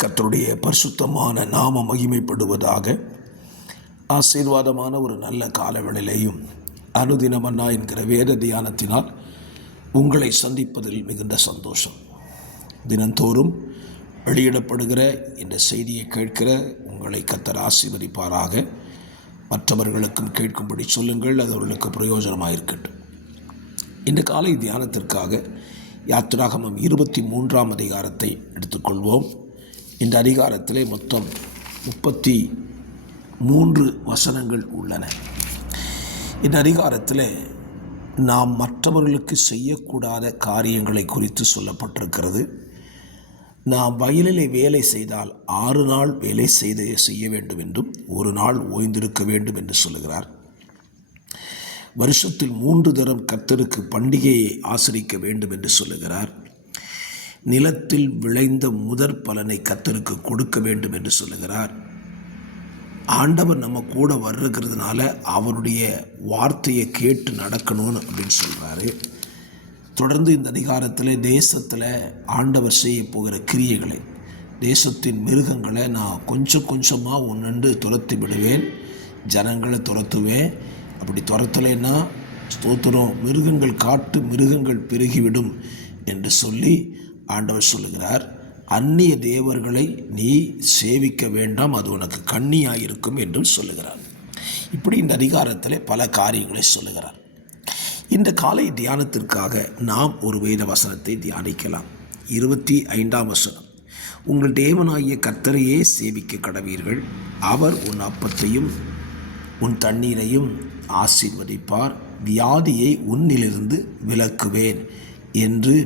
கர்த்தருடைய பரிசுத்தமான நாம மகிமைப்படுவதாக. ஆசீர்வாதமான ஒரு நல்ல காலவெளியிலேயும் அனுதினமன்னா என்கிற வேத தியானத்தினால் உங்களை சந்திப்பதில் மிகுந்த சந்தோஷம். தினந்தோறும் வெளியிடப்படுகிற இந்த செய்தியை கேட்கிற உங்களை கர்த்தர் ஆசீர்வதிப்பாராக. மற்றவர்களுக்கும் கேட்கும்படி சொல்லுங்கள், அது அவர்களுக்கு பிரயோஜனமாக இருக்கட்டும். இந்த காலை தியானத்திற்காக யாத்திராகமம் 23ஆம் அதிகாரத்தை எடுத்துக்கொள்வோம். இந்த அதிகாரத்திலே மொத்தம் 33 வசனங்கள் உள்ளன. இந்த அதிகாரத்தில் நாம் மற்றவர்களுக்கு செய்யக்கூடாத காரியங்களை குறித்து சொல்லப்பட்டிருக்கிறது. நாம் வயலிலே வேலை செய்தால் 6 நாள் வேலை செய்ய வேண்டும் என்றும் 1 நாள் ஓய்ந்திருக்க வேண்டும் என்று சொல்லுகிறார். வருஷத்தில் 3 தரம் கர்த்தருக்கு பண்டிகையை ஆசரிக்க வேண்டும் என்று சொல்லுகிறார். நிலத்தில் விளைந்த முதற் பலனை கர்த்தருக்கு கொடுக்க வேண்டும் என்று சொல்லுகிறார். ஆண்டவர் நம்ம கூட வர்றதுனால அவருடைய வார்த்தையை கேட்டு நடக்கணும்னு அப்படின்னு சொல்கிறாரு. தொடர்ந்து இந்த அதிகாரத்தில் தேசத்தில் ஆண்டவர் செய்ய போகிற கிரியைகளை, தேசத்தின் மிருகங்களை நான் கொஞ்சம் கொஞ்சமாக ஒன்று துரத்தி விடுவேன், ஜனங்களை துரத்துவேன். அப்படி துரத்தலைன்னா ஸ்தோத்திரம், மிருகங்கள் காட்டு மிருகங்கள் பெருகிவிடும் என்று சொல்லி ஆண்டவர் சொல்லுகிறார். அந்நிய தேவர்களை நீ சேவிக்க வேண்டாம், அது உனக்கு கண்ணியாயிருக்கும் என்றும் சொல்லுகிறார். இப்படி இந்த அதிகாரத்தில் பல காரியங்களை சொல்லுகிறார். இந்த காலை தியானத்திற்காக நாம் ஒரு வேத வசனத்தை தியானிக்கலாம். 25ஆம் வசனம், உங்கள் தேவனாகிய கர்த்தரையே சேவிக்க கடவீர்கள், அவர் உன் அப்பத்தையும் உன் தண்ணீரையும் ஆசீர்வதிப்பார், வியாதியை உன்னிலிருந்து விலக்குவேன் என்று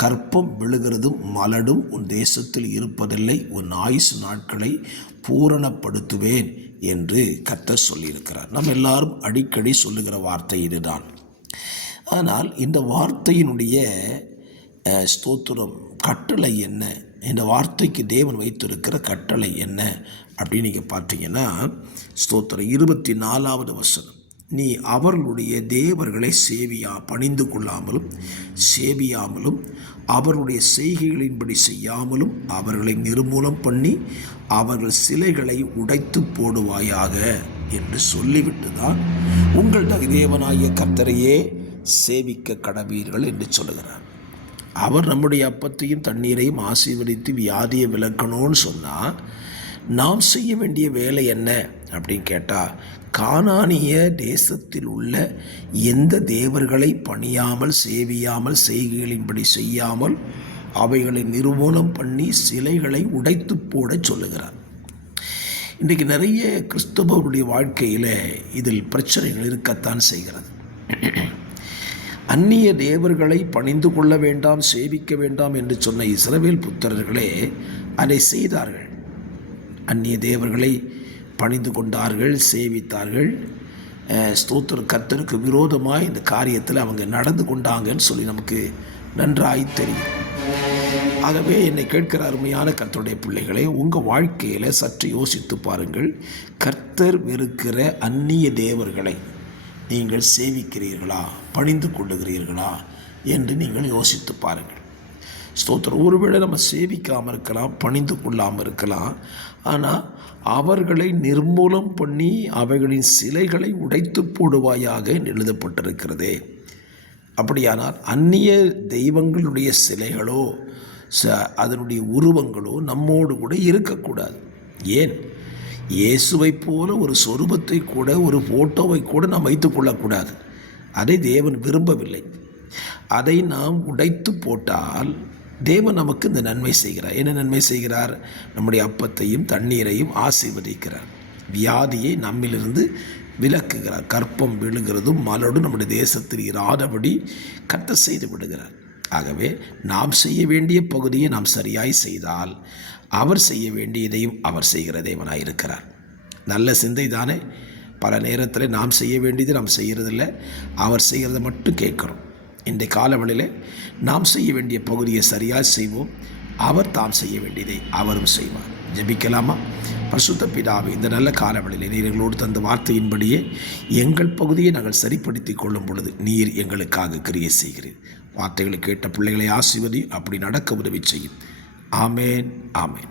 கற்பம் விழுகிறதும் மலடும் உன் தேசத்தில் இருப்பதில்லை, உன் ஆயுசு நாட்களை பூரணப்படுத்துவேன் என்று கர்த்தர் சொல்லியிருக்கிறார். நம்ம எல்லாரும் அடிக்கடி சொல்லுகிற வார்த்தை இதுதான். ஆனால் இந்த வார்த்தையினுடைய ஸ்தோத்திரம் கட்டளை என்ன, இந்த வார்த்தைக்கு தேவன் வைத்திருக்கிற கட்டளை என்ன அப்படின்னு நீங்கள் பார்த்தீங்கன்னா, ஸ்தோத்திரம் 24வது வசனம், நீ அவர்களுடைய தேவர்களை பணிந்து கொள்ளாமலும் சேவியாமலும் அவர்களுடைய செய்கைகளின்படி செய்யாமலும் அவர்களை நிர்மூலம் பண்ணி அவர்கள் சிலைகளை உடைத்து போடுவாயாக என்று சொல்லிவிட்டு தான் உங்கள் தேவனாகிய கர்த்தரையே சேவிக்க கடவீர்கள் என்று சொல்லுகிறார். அவர் நம்முடைய அப்பத்தையும் தண்ணீரையும் ஆசீர்வதித்து வியாதியை விலக்கணும்னு சொன்னால் நாம் செய்ய வேண்டிய வேலை என்ன அப்படின்னு கேட்டால், கானானிய தேசத்தில் உள்ள எந்த தேவர்களை பணியாமல் சேவியாமல் செய்கைகளின்படி செய்யாமல் அவைகளை நிர்மூலம் பண்ணி சிலைகளை உடைத்து போட சொல்லுகிறார். இன்றைக்கு நிறைய கிறிஸ்தவருடைய வாழ்க்கையில் இதில் பிரச்சனைகள் இருக்கத்தான் செய்கிறது. அந்நிய தேவர்களை பணிந்து கொள்ள வேண்டாம், சேவிக்க வேண்டாம் என்று சொன்ன இஸ்ரவேல் புத்திரர்களே அதை செய்தார்கள். அந்நிய தேவர்களை பணிந்து கொண்டார்கள், சேவித்தார்கள். ஸ்தோத்திர கர்த்தருக்கு விரோதமாக இந்த காரியத்தில் அவங்க நடந்து கொண்டாங்கன்னு சொல்லி நமக்கு நன்றாய் தெரியும். ஆகவே என்னை கேட்கிற அருமையான கர்த்தருடைய பிள்ளைகளை, உங்கள் வாழ்க்கையில் சற்று யோசித்து பாருங்கள். கர்த்தர் வெறுக்கிற அந்நிய தேவர்களை நீங்கள் சேவிக்கிறீர்களா, பணிந்து கொள்ளுகிறீர்களா என்று நீங்கள் யோசித்து பாருங்கள். ஸ்தோத்திரம், ஒருவேளை நம்ம சேவிக்காமல் இருக்கலாம், பணிந்து கொள்ளாமல் இருக்கலாம், ஆனால் அவர்களை நிர்மூலம் பண்ணி அவைகளின் சிலைகளை உடைத்து போடுவாயாக எழுதப்பட்டிருக்கிறதே. அப்படியானால் அந்நிய தெய்வங்களுடைய சிலைகளோ அதனுடைய உருவங்களோ நம்மோடு கூட இருக்கக்கூடாது. ஏன், இயேசுவை போல ஒரு சொரூபத்தை கூட, ஒரு ஃபோட்டோவை கூட நாம் வைத்து கொள்ளக்கூடாது. அதை தேவன் விரும்பவில்லை. அதை நாம் உடைத்து போட்டால் தேவன் நமக்கு இந்த நன்மை செய்கிறார். என்ன நன்மை செய்கிறார்? நம்முடைய அப்பத்தையும் தண்ணீரையும் ஆசீர்வதிக்கிறார், வியாதியை நம்மிலிருந்து விலக்குகிறார், கற்பம் விழுகிறதும் மலடும் நம்முடைய தேசத்தில் இராதபடி கர்த்தர் செய்து விடுகிறார். ஆகவே நாம் செய்ய வேண்டிய பகுதியை நாம் சரியாய் செய்தால் அவர் செய்ய வேண்டியதையும் அவர் செய்கிற தேவனாய் இருக்கிறார். நல்ல சிந்தை தானே. பல நேரத்தில் நாம் செய்ய வேண்டியது நாம் செய்கிறதில்லை, அவர் செய்கிறத மட்டும் கேட்குறோம். இந்த காலவெளியில் நாம் செய்ய வேண்டிய பகுதியை சரியாக செய்வோம், அவர் தாம் செய்ய வேண்டியதை அவரும் செய்வார். ஜெபிக்கலாமா? பரிசுத்த பிதாவே, இந்த நல்ல காலவெளியில் நீர் எங்களோடு தந்த வார்த்தையின்படியே எங்கள் பகுதியை நாங்கள் சரிப்படுத்தி கொள்ளும் பொழுது நீர் எங்களுக்காக கிரியை செய்கிறீர். வார்த்தைகளை கேட்ட பிள்ளைகளை ஆசீர்வதி, அப்படி நடக்க உதவி செய்யும். ஆமேன், ஆமேன்.